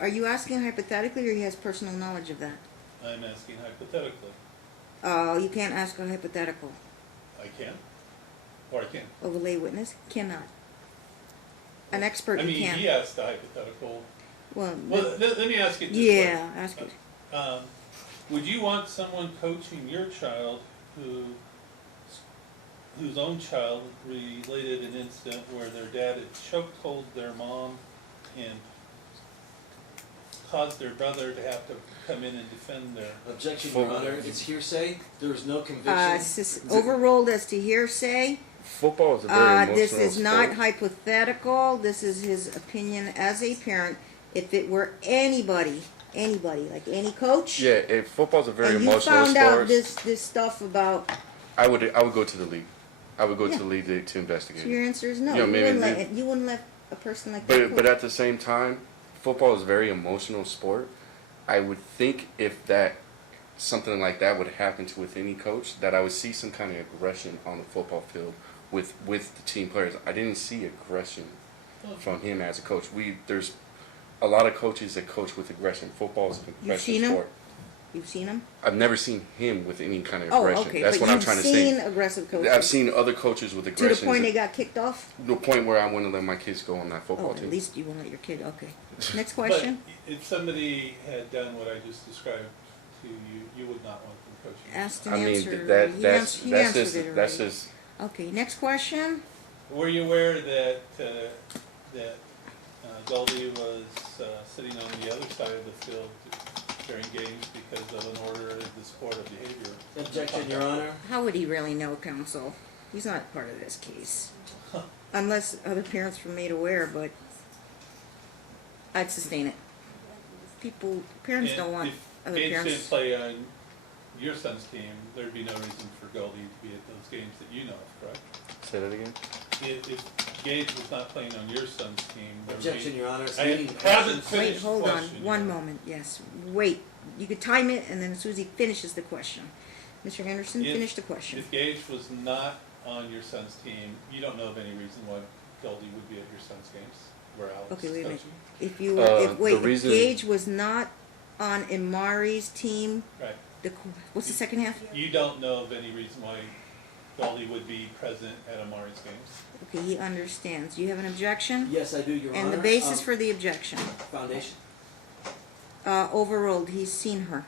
Are you asking hypothetically or he has personal knowledge of that? I'm asking hypothetically. You can't ask a hypothetical. I can, or I can. Of a lay witness? Cannot. An expert I you mean, can. he asked a hypothetical. Well, Well, let me ask it this way. yeah, ask it. Would you want someone coaching your child whose own child related an incident where their dad had chokehold their mom and caused their brother to have to come in and defend their... Objection, Your Honor. It's hearsay. There was no conviction. Overruled as to hearsay. Football is a very emotional This is not sport. hypothetical. This is his opinion as a parent. If it were anybody, like any coach, Yeah, football's a very and you emotional found sport. out this stuff about I would go to the league. I would go Yeah. to the league to investigate. So your answer is no. Yeah, You maybe wouldn't let they- you wouldn't let a person like that. But at the same time, football is a very emotional sport. I would think if that something like that would happen with any coach, that I would see some kind of aggression on the football field with the team players. I didn't see aggression from him as a coach. There's a lot of coaches that coach with aggression. Football is an You've seen aggressive him? sport. You've seen him? I've never seen him with any kind of Oh, aggression. okay. That's but what I'm you've trying to seen say. aggressive coaches. I've seen other coaches with to aggression. the point they got kicked off. The point where I wouldn't let my kids go on that football Oh, team. at least you won't let your kid. Okay. Next But question. if somebody had done what I just described to you, you would not want them coaching. Asked and I mean, answered. that's He answered just it already. that's just Okay. Next question. Were you aware that Goldie was sitting on the other side of the field during games because of an order of the sport of behavior? Objection, Your Honor. How would he really know, counsel? He's not part of this case, unless other parents were made aware. But I'd sustain it. Parents And don't want if other Gage parents. didn't play on your son's team, there'd be no reason for Goldie to be at those games that you know of, correct? say that again. If Gage was not playing on your son's team, there would be... Objection, Your Honor. It's I leading haven't questions. Wait, finished the hold on. question, One Your Honor. moment. Yes. Wait. You could time it, and then as soon as he finishes the question, Mr. Anderson, If- finish the question. If Gage was not on your son's team, you don't know of any reason why Goldie would be at your son's games where Alex Okay, is wait a minute. coaching? If you The if reason- Gage was not on Imari's team, Right. what's the second half? You don't know of any reason why Goldie would be present at Amari's games? Okay, he understands. You have an objection? Yes, I do, Your Honor. And the basis for the objection? Foundation. Overruled. He's seen her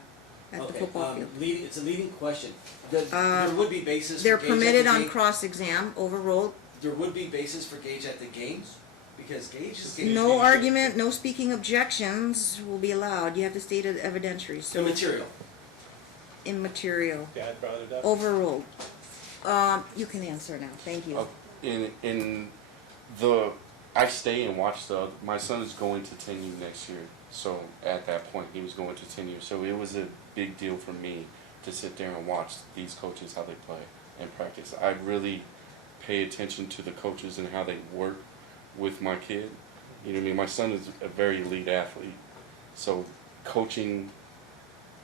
at the Okay, football field. it's a leading question. There would be basis They're for Gage at permitted the on game. cross-exam. Overruled. There would be basis for Gage at the games, because Gage is Gage. No argument, no speaking objections will be allowed. You have to state it evidentiary. The So material. immaterial. Dad brought it up. Overruled. You can answer now. Thank you. I stay and watch my son is going to 10U next year, so at that point he was going to 10U, so it was a big deal for me to sit there and watch these coaches, how they play and practice. I really pay attention to the coaches and how they work with my kid. You know what I mean? My son is a very elite athlete, so coaching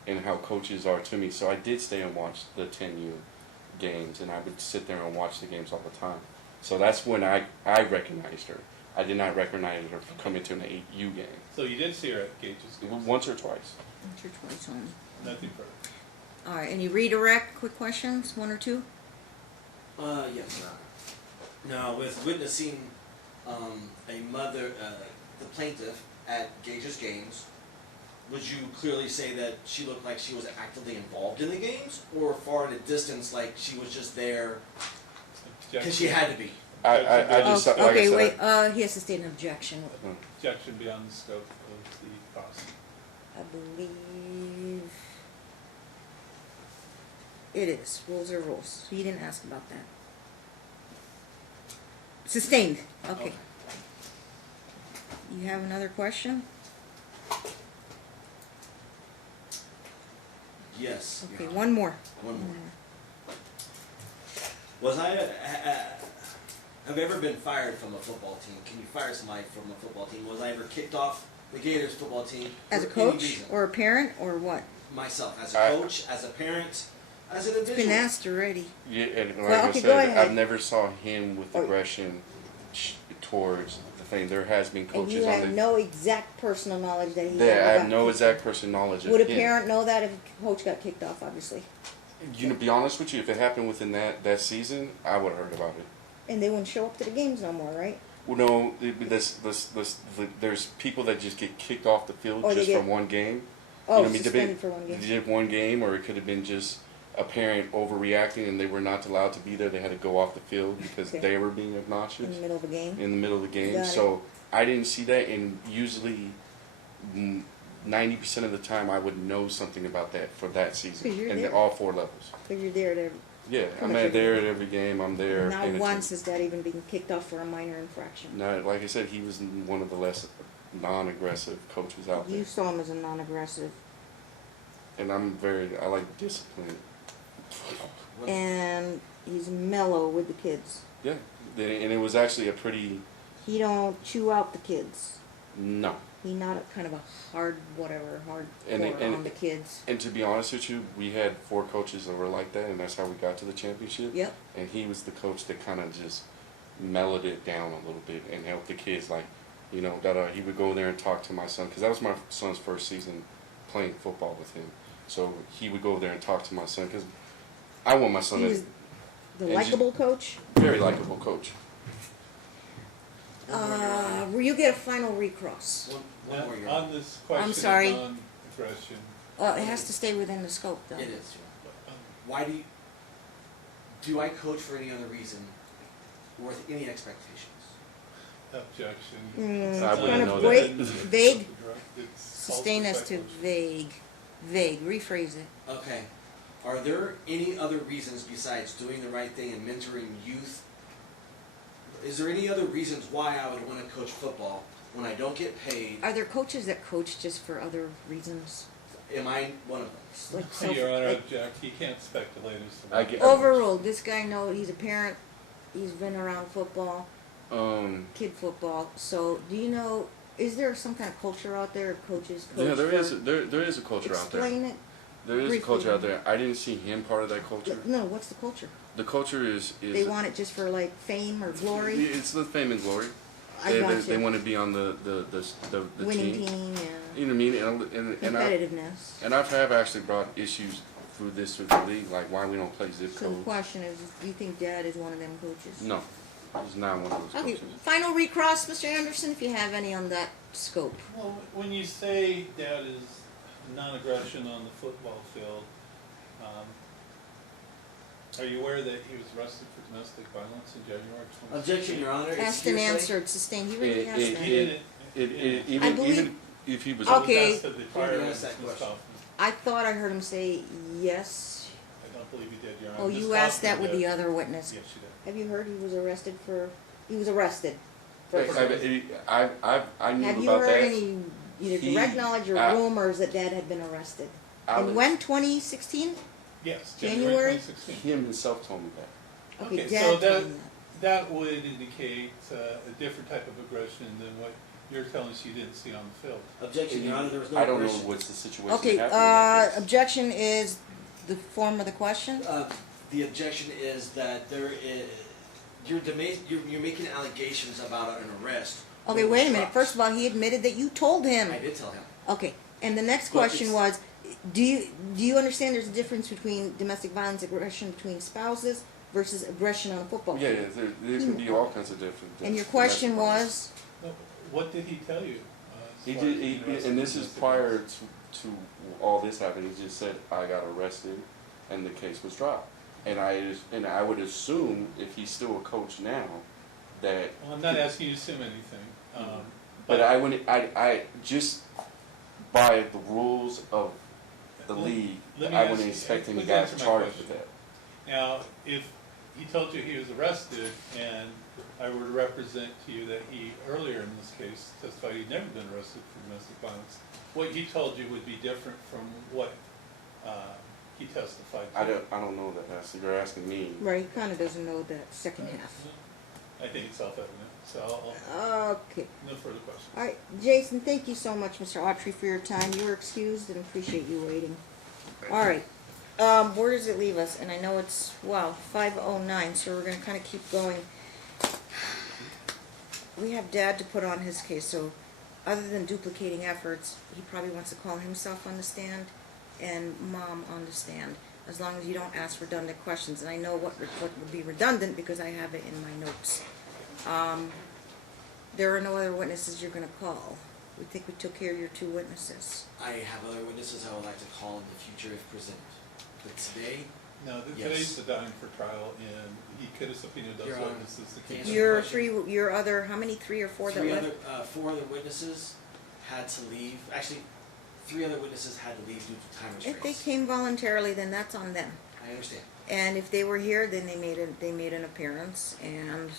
and how coaches are to me. So I did stay and watch the 10U games, and I would sit there and watch the games all the time. So that's when I recognized her. I did not recognize her coming to an 8U game. So you did see her at Gage's games? Once or twice. Answer twice only. Nothing further. All right, any redirect quick questions? One or two? Yes, Your Honor. Now, with witnessing a mother, the plaintiff at Gage's games, would you clearly say that she looked like she was actively involved in the games, or far in a distance, like she was just there because she had to be? I just, like okay, I said, wait. He has to state an objection. Objection beyond the scope of the cross. I believe it is. Rules are rules. So you didn't ask about that. Sustained. Okay. You have another question? Yes. Okay, Your Honor. one more. One more. Was I, have I ever been fired from a football team? Can you fire somebody from a football team? Was I ever kicked off the Gators football team? As a for any coach reason? or a parent or what? Myself, as a coach, as a parent, as an It's individual. been asked already. yeah, and like Well, I okay, said, go ahead. I've never saw him with Oh. aggression towards the thing. There has been And coaches you on have the. no exact personal knowledge that he Yeah, I ever have got no kicked exact off. person knowledge of Would a him. parent know that if a coach got kicked off, obviously? You know, to be honest with you, if it happened within that season, I would have heard about it. And they wouldn't show up to the games no more, right? Well, no, there's people that just get kicked off the field Or they just get- from one game. Oh, You know what I mean? suspended for one They game. did one game, or it could have been just a parent overreacting and they were not allowed to be there. They had to go off the field because Okay. they were being obnoxious In the middle of a game. in the middle of the game. Got it. So I didn't see that, and usually 90% of the time I would know something about that for that season, 'Cause you're and there. all 4 levels. So you're there at every. Yeah, Pretty I'm much at there every- at every game. I'm there. Not paying once attention. has that even been kicked off for a minor infraction. No, like I said, he was one of the less non-aggressive coaches out there. You saw him as a non-aggressive. And I like discipline. and he's mellow with the kids. Yeah, and it was actually a pretty He don't chew out the kids. no. He not a kind of a hard whatever, hard And on the kids. And to be honest with you, we had 4 coaches that were like that, and that's how we got to the championship. Yep. And he was the coach that kind of just mellowed it down a little bit and helped the kids, like, you know, that he would go there and talk to my son, because that was my son's first season playing football with him. So he would go there and talk to my son, because I want my son He to was the and likable coach. very likable coach. Will you get a final recross? One more year. On this question sorry. of non-aggression, It has to stay within the scope, though. It is. Why do I coach for any other reason worth any expectations? objection. I Kind wouldn't of know vague. that. Vague. It's Sustain us to self-respect. vague. Vague. Rephrase it. Okay. Are there any other reasons besides doing the right thing and mentoring youth? Is there any other reasons why I would want to coach football when I don't get paid? Are there coaches that coach just for other reasons? Am I one of them? Just like Your Honor, like object, he can't speculate as to I why. get- overruled. This guy knows he's a parent. He's been around football, Um, kid football. So, do you know? Is there some kind of culture out there of coaches? yeah, coach there for- is there is a culture out there. Explain it. There is a briefly. culture out there. I didn't see him part of that culture. No, what's the culture? The culture is They want it just for like fame or glory. It's the fame and glory. I They, gotcha. they want to be on the Winning team. team, yeah. You know what I mean? And Competitiveness. I have actually brought issues through this with the league, like why we don't play zip So the codes. question is, do you think Dad is one of them coaches? No, he's not one of those Okay, coaches. final recross, Mr. Anderson, if you have any on that scope. Well, when you say that is non-aggression on the football field, are you aware that he was arrested for domestic violence in January 2016? Objection, Your Honor. It's Asked and hearsay. answered, sustained. He really It- asked it- that. He didn't. Even believe- even if he was Okay. He was asked the prior Let me ask that Ms. question. Kaufman. I thought I heard him say yes. I don't believe he did, Your Honor. Oh, Ms. you asked that Kaufman with the did. other witness. Yes, she did. Have you heard he was arrested for, he was arrested? for- I knew Have you about heard that. any either He- direct knowledge or I- rumors that Dad had been arrested? Alex, And when, 2016? Yes, January? January 2016. him himself told me that. Okay, Dad so told that, me that would indicate a different type of aggression than what you're telling us you didn't see on the field. Objection, Your Honor. There was no I don't know aggression. what's the situation. Okay, happening in that case. objection is the form of the question? The objection is that there is, you're making allegations about an arrest. Okay, wait a minute. First of all, he admitted that you told him. I did tell him. Okay, and the next But question it's- was, do you understand there's a difference between domestic violence aggression between spouses versus aggression on a football Yeah, field? yeah, there can be all kinds of different. And your question was, No, what did he tell you? He as far did, as being arrested and this for is domestic prior violence? to all this happening. He just said I got arrested, and the case was dropped. And I would assume if he's still a coach now, that. Well, I'm not asking you to assume anything. But I wouldn't. I just by the rules of the league, let me I ask wouldn't you- expect him to please get answer my charged question. with that. Now, if he told you he was arrested, and I were to represent to you that he, earlier in this case, testified he'd never been arrested for domestic violence, what he told you would be different from what he testified to. I don't know that. You're asking me. right, he kind of doesn't know that second half. I think it's self-evident, so I'll, Okay. no further questions. All right, Jason, thank you so much, Mr. Autry, for your time. You were excused and appreciate you waiting. All right, where does it leave us? And I know it's, wow, 5:09, so we're gonna kind of keep going. We have Dad to put on his case, so other than duplicating efforts, he probably wants to call himself on the stand and Mom on the stand, as long as you don't ask redundant questions. And I know what would be redundant because I have it in my notes. There are no other witnesses you're gonna call. We think we took care of your 2 witnesses. I have other witnesses I would like to call in the future if presented. But today, No, Yes. today's the dying for trial, and he could have subpoenaed those Your Honor, witnesses to to keep answer them. Your question. your other, how many, 3 or 4 that left? 4 other witnesses had to leave. Actually, 3 other witnesses had to leave due to time If they restraints. came voluntarily, then that's on them. I understand. And if they were here, then they made an appearance, and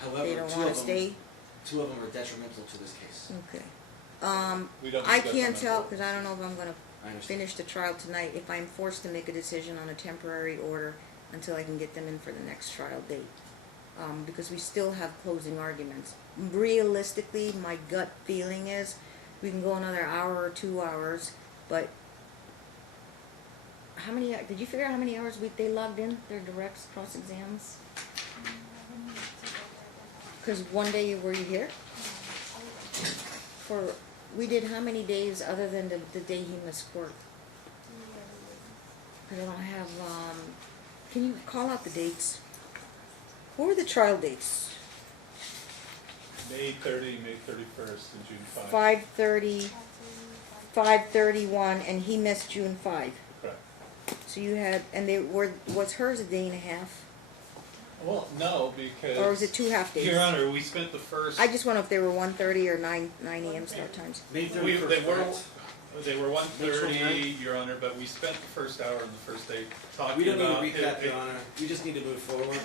However, they don't 2 wanna of them, stay. 2 of them are detrimental to this case. Okay. We don't I need can't that tell, comment. because I don't know if I'm gonna I understand. finish the trial tonight. If I'm forced to make a decision on a temporary order, until I can get them in for the next trial date. Because we still have closing arguments. Realistically, my gut feeling is we can go another hour or 2 hours, but how many, did you figure out how many hours they logged in, their directs, cross exams? Because one day, were you here? We did how many days other than the day he missed court? I don't have, can you call out the dates? What were the trial dates? May 30, May 31st, and June 5. 5/30, 5/31, and he missed June 5. Correct. So you had, and was hers a day and a half? Well, no, because. Or was it 2 half days? Your Honor, we spent the first. I just wonder if they were 1:30 or 9 a.m. start times. May They 31st, were, correct? they were 1:30, 29th? Your Honor, but we spent the first hour of the first day talking We don't about. need to recap, Your Honor. We just need to move forward.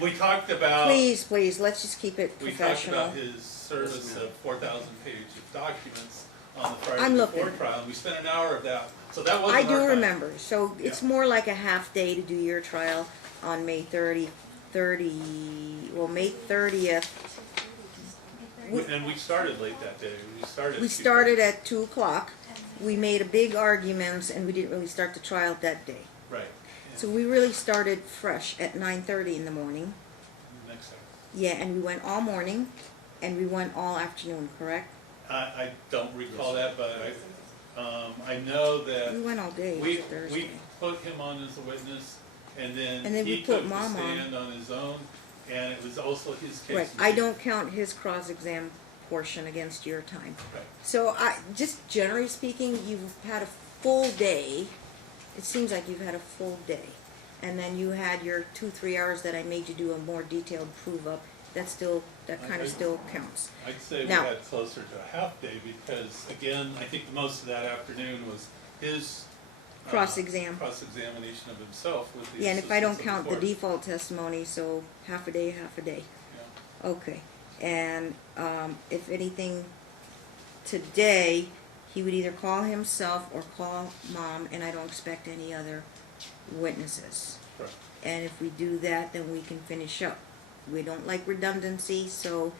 We talked about. Please, let's just keep it We talked professional. about his service Yes, ma'am. of 4,000 pages of documents on the Friday I'm before looking. trial, and we spent an hour of that, so that wasn't I our do time. remember. So it's Yeah. more like a half day to do your trial on May 30th. And we started late that day, we started. We started at 2 o'clock. We made a big arguments, and we didn't really start the trial that day. Right. So we really started fresh at 9:30 in the morning. Next time. Yeah, and we went all morning, and we went all afternoon, correct? I don't recall that, but I know that We went all day we Thursday. put him on as a witness, and And then then we he put took the Mom on. stand on his own, and it was also his case. Right, in I chief. don't count his cross-exam portion against your time. Right. So just generally speaking, you've had a full day. It seems like you've had a full day. And then you had your 2-3 hours that I made you do a more detailed prove-up. That kind of still counts. I'd say we Now- had closer to a half day because, again, I think most of that afternoon was his cross-examination of himself with the Yeah, and if I don't assistance of count the court. default testimony, so half a day, half a day. Yeah. Okay, and if anything, today, he would either call himself or call Mom, and I don't expect any other witnesses. Correct. And if we do that, then we can finish up. We don't like redundancy, so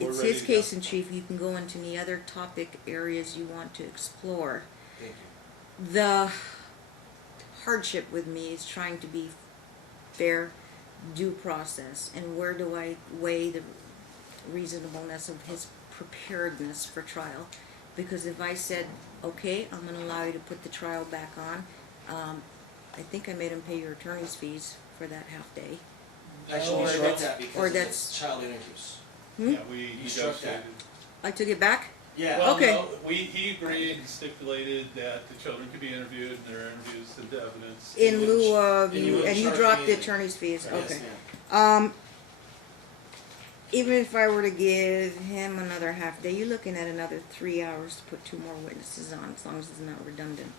We're it's ready his to case go. in chief. You can go into any other topic areas you want to explore. Thank you. The hardship with me is trying to be fair, due process, and where do I weigh the reasonableness of his preparedness for trial? Because if I said, okay, I'm gonna allow you to put the trial back on, I think I made him pay your attorney's fees for that half day. Actually, Or you struck that's- that or because of that's- its child interviews. Hmm? Yeah, we You struck that. negotiated. I took it back? Yeah. Well, Okay. no, he agreed and stipulated that the children could be interviewed and their interviews into evidence. In lieu of and you you, would and you charge dropped me the the- attorney's fees, Yes, okay. ma'am. Even if I were to give him another half day, you're looking at another 3 hours to put 2 more witnesses on, as long as it's not redundant.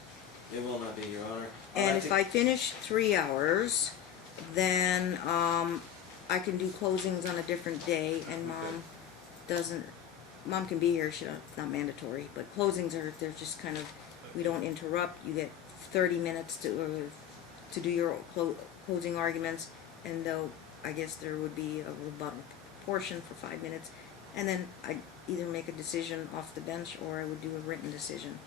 It will not be, Your Honor. And if I finish 3 hours, then, I can do closings on a different day, and Mom can be here, it's not mandatory, but closings they're just kind of, we don't interrupt, you get 30 minutes to do your closing arguments, and though, I guess there would be a rebuttal portion for 5 minutes, and then I'd either make a decision off the bench, or I would do a written decision.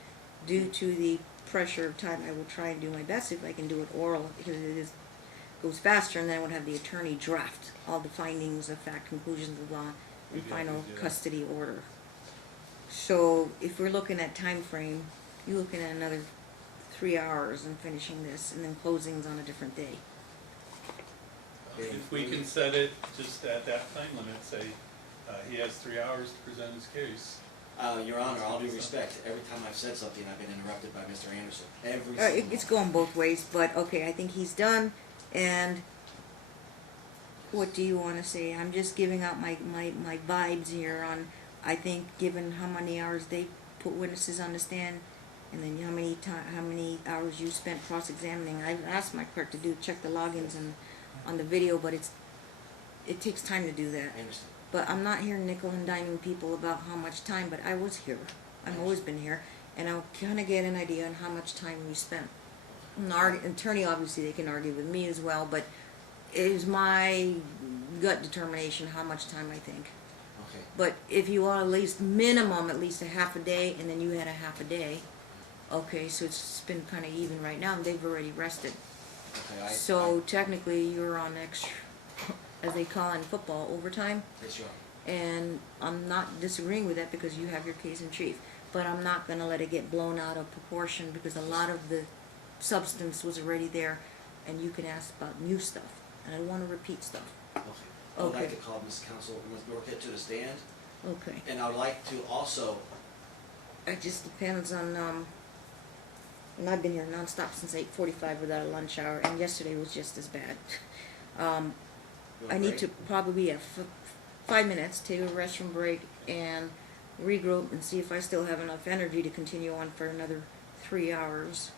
Due to the pressure of time, I will try and do my best if I can do it oral, because goes faster, and then I would have the attorney draft all the findings of fact, conclusions of law, and We final definitely do that. custody order. So if we're looking at time frame, you're looking at another 3 hours in finishing this, and then closings on a different day. If we can set it just at that time limit, say, he has 3 hours to present his case. Your Honor, all due respect, every time I've said something, I've been interrupted by Mr. Anderson. Every It's single going both ways, but okay, I think he's done, and what do you want to say? I'm just giving out my vibes here on, I think, given how many hours they put witnesses on the stand, and then how many hours you spent cross-examining. I've asked my clerk to check the logins and on the video, but it takes time to do that. I understand. But I'm not here nickel and diming people about how much time, but I was here. I've always been here, and I'll kind of get an idea on how much time we spent. attorney, obviously they can argue with me as well, but it is my gut determination how much time I think. Okay. But if you want at least minimum, at least a half a day, and then you had a half a day, okay, so it's been kind of even right now, and they've already rested. Okay, So technically, you're on extra, as they call in football, overtime. Yes, you are. And I'm not disagreeing with that because you have your case in chief. But I'm not gonna let it get blown out of proportion because a lot of the substance was already there, and you can ask about new stuff, and I don't wanna repeat stuff. Okay. I would like Okay. to call Ms. Councilwoman Norcutt to the stand, Okay. and I would like to also, It just depends on, and I've been here nonstop since 8:45 without a lunch hour, and yesterday was just as bad. I need to probably have 5 minutes, take a restroom break, and regroup and see if I still have enough energy to continue on for another 3 hours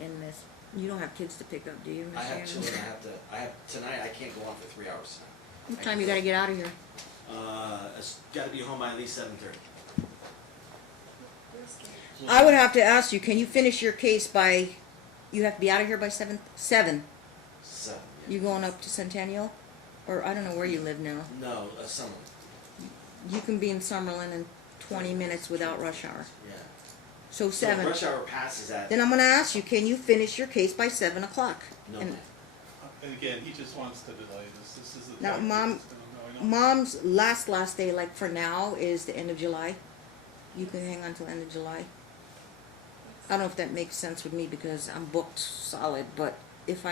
in this. You don't have kids to pick up, do you, Miss I have Shannon? children, tonight, I can't go on for 3 hours tonight. What time you gotta get out of here? It's gotta be home by at least 7:30. I would have to ask you, can you finish your case by, you have to be out of here by 7? 7. 7, yeah. You going up to Centennial? Or I don't know where you live now. No, summer, You can be in Summerlin in 20 minutes without rush hour. yeah. So So 7. rush hour passes at, Then I'm gonna ask you, can you finish your case by 7 o'clock? no, And ma'am. And again, he just wants to delay this. This is the. Now, tactic Mom- that's gonna- no, I know. Mom's last day, like for now, is the end of July. You can hang on till end of July. I don't know if that makes sense with me because I'm booked solid, but if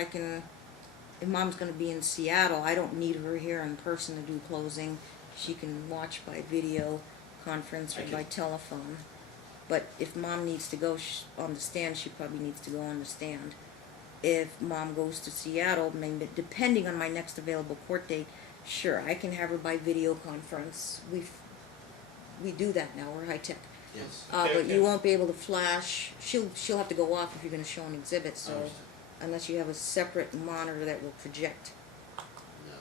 Mom's gonna be in Seattle, I don't need her here in person to do closing. She can watch by video conference or by telephone. But if Mom needs to go on the stand, she probably needs to go on the stand. If Mom goes to Seattle, maybe depending on my next available court date, sure, I can have her by video conference. We do that now. We're high tech. Yes. Okay, But okay. you won't be able to flash. She'll have to go off if you're going to show an exhibit. So Understood. unless you have a separate monitor that will project. No.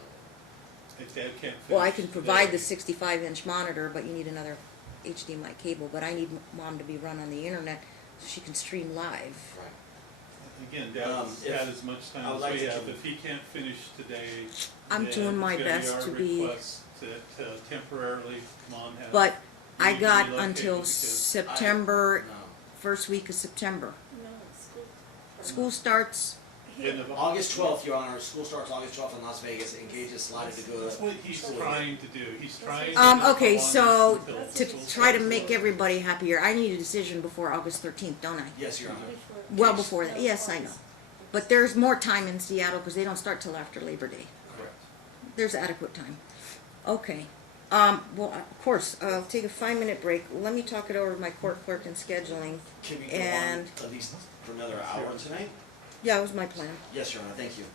If Dad can't Well, I finish can provide the today- 65-inch monitor, but you need another HDMI cable. But I need Mom to be run on the internet so she can stream live. Right. Again, Dad has if- had as much I time would as like we to have. keep- If he can't finish today, I'm then doing my it's gonna best our to be- request that temporarily Mom has. But I need to got relocate until because- September, No. first week of September. No, it's school. School starts. End of- August 12th, Your Honor, school starts August 12th in Las Vegas, and Gage is slotted to go That's to what he's school. trying to do. He's trying to. Okay, prolong so this until to school try to starts. make everybody happier, I need a decision before August 13th, don't I? Yes, Your Honor. Well before that, yes, I know. But there's more time in Seattle because they don't start till after Labor Day. Correct. There's adequate time. Okay. Well, of course, I'll take a 5-minute break. Let me talk it over with my court clerk and scheduling. Can we go on And- at least for another hour tonight? Yeah, that was my plan. Yes, Your Honor, thank you.